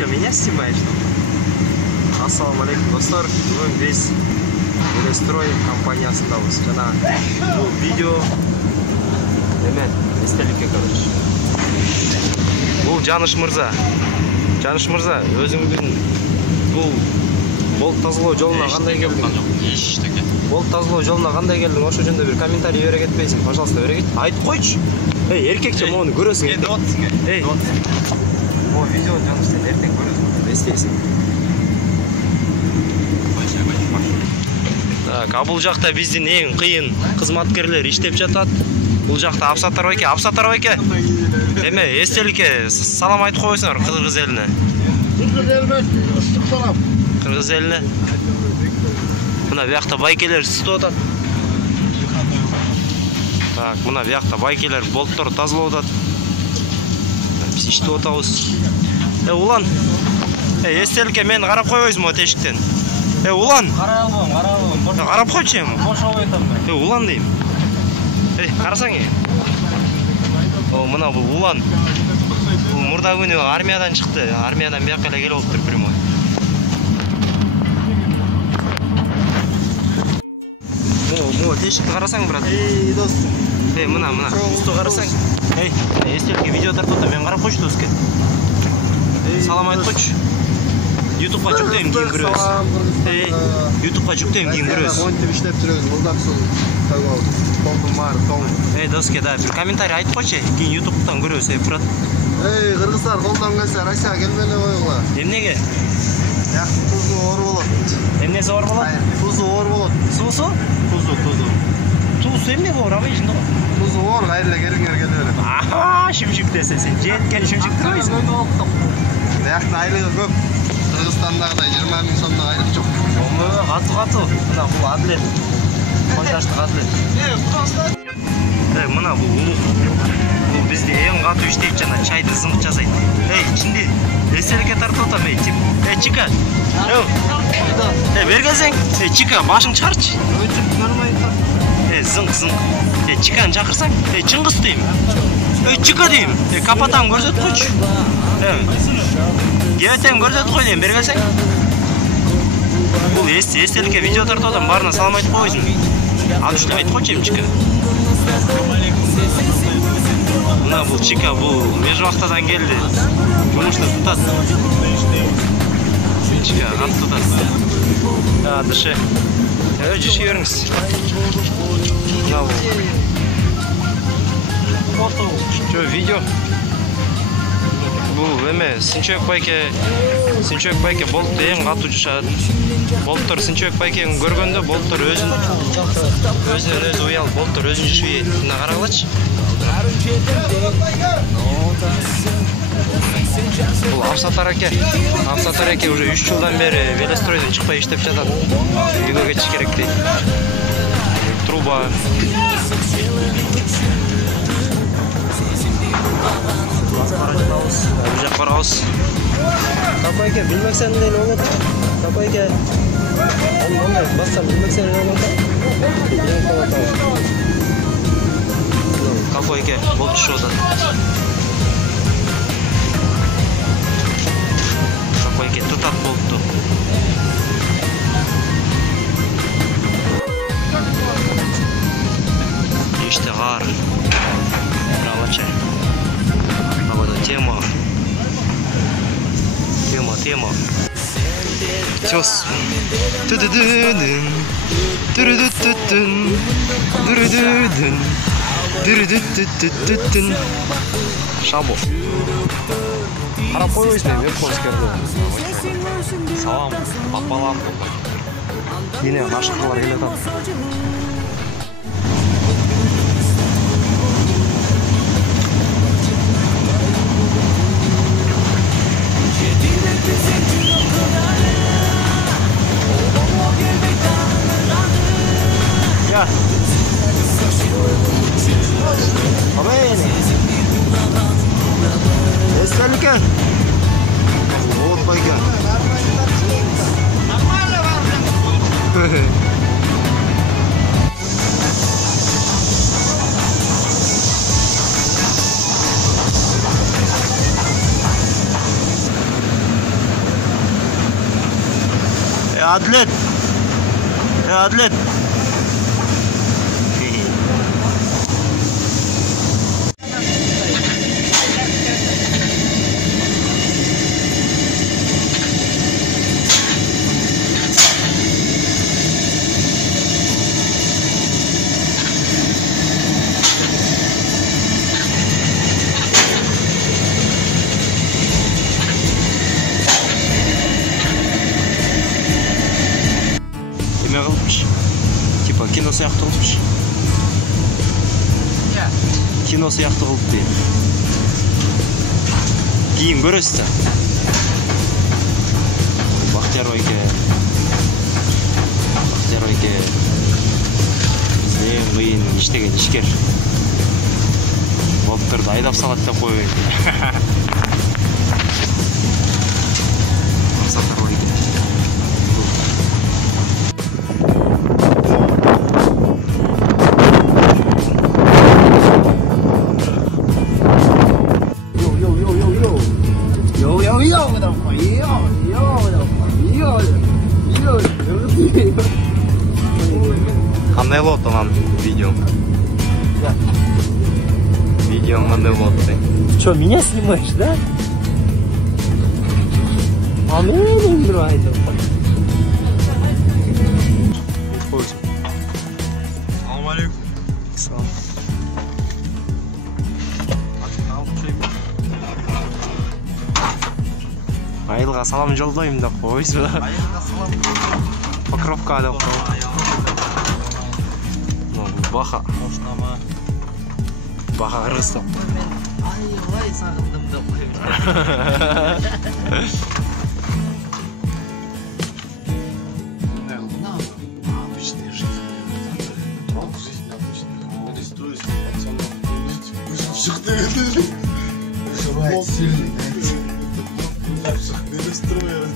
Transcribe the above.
еще меня снимаешь? Ассаламу алейкум, достар. Бүгін біз Велострой компаниясындамыз. Жана бұл видео неме естелікке, короче. Бұл Жаныш Мырза. Жаныш Мырза, өзіңдің бұл болт тазалоо жолуна кандай келдің? Болт тазалоо жолуна кандай келдің? Ошо жөнүндө бир комментарий бере кетпейсиң? Пожалуйста, бере кет. Айтып койчу. Эй, эркекче мону көрөсүң. Эй, о видео Жаныштан эртең көрөсүң. Не істейсің? Так, бул жакта биздин эң кыйын кызматкерлер иштеп жатат. Бул жакта Абсаттар байке. Эме, эстеликке салам айтып койсуңар кыргыз элине. Кыргыз элине. Мына бuyakta байкелер сытып атат. Так, мына бuyakта байкелер болттор тазалап атат. Биз иштеп атабыз. Улан. Эстеликке мени карап койбойсуңбу тешиктен? Улан. Карабым. Карап койчу эми. Бошоп айтам. Улан дейм. Карасаң. О, мына бул Улан. Бул мурда күнү армиядан чыкты. Армиядан бuyakка эле келип отур прямой. О, тешикти карасаң, брат. Достум. Мына. Усту карасаң. Эстеликке видео тартып атам. Мен карап койчу доске. Салам айтып койчу. YouTube'a жүктейм кейін көрөбүз. YouTube'a жүктейм кейін көрөбүз. Монтип иштеп жүрөбүз. Мылдаксыз тагып толдум бар, толдум. Доске да бир комментарий айтып койчу, кейін YouTube'дан көрөбүз, брат. Кыргыздар колдон келсе Россияга келбей койгула. Эмнеге? Жакшы тузу оор болот. Эмнеси оор болот? Тузу оор болот. Суусу? Тузу. Туз эмне оор абайжында? Тузу оор, кайрыле келиңер келе берет. Шимшик десе, сен жеткен шимшик турбайсың. Бuyakta айлыгы көп. Кыргызстандагыдай 20 000 сомдон айлык жок. Катуу. Мына бул адлет. Кончаштык адлет. Мына бул улук. Бул бизде эң катуу иштейт жана чайды зыңк жасайт. Ичинде эселикке тартып атам, тип. Чика. Бергенсең. Чика, башың чыгарчы. Нормально. Зыңк. Чиканы чакырсаң, Чыңгыз дейм. Чика дейм. Капатан көрсөтүп койчу. Кебетен көрсөтүп кой дейм, бергенсең. Бул эстеликке видео тартып атам, баарына салам айтып койсуң. Ал үчүн айтып койчу эми Чика. Мына бул Чика, бул межвактадан келди. Жумушта тутат. Чика, ат тутат. Дышы. Жиши бериңиз. Мына бул. Что, видео? Бул эме Сынчыбек байке болтту эң катуу жашат. Болттор Сынчыбек байкени көргөндө болттор өзүн уялып, болттор өзүн жашабайт. Мына карагылачы. Бул Абсаттар аке уже 3 жылдан бери велостройдон чыкпай иштеп жатат. Үйгө кетиш керек дейт. Труба. Бужак барабыз. Капайке билмексен эле болот. Капайке. Ондай бассам билмексен эле болот. Капайке болуп түшүп атат. Капайке тутат болупту. İşte kar. Bravo. Тема. Тёс. Шабо. Карап койбойсуң эми Японскерди. Салам, бакбалам. Эне ашыктылар келе атат. Эстеликке. Вот байка. Adlet. Adlet. Неме кылыпчы? Типа кино сыяктуу кылыпчы. Кино сыяктуу кылып дейм. Кийин көрөсүз да. Бактияр байке. Бизден кыйын иштеген ишкер. Болттурду айдап салат деп коюйт. Максаттар байке. Кандай болот оған видео? Видео кандай болот ты? Чё, меня снимаешь, да? А мне не нравится. Салам алейкум. Салам. Айылга салам жолдойм деп койсу. Айылга салам. Покровка деп кой. Баха. Баха кыргызстан. Айылай сагындым деп коюм. Обычная жизнь. Жизнь обычная. Рисуюсь, пацанов. Выживших ты. Выживает сильный. Не расстроен.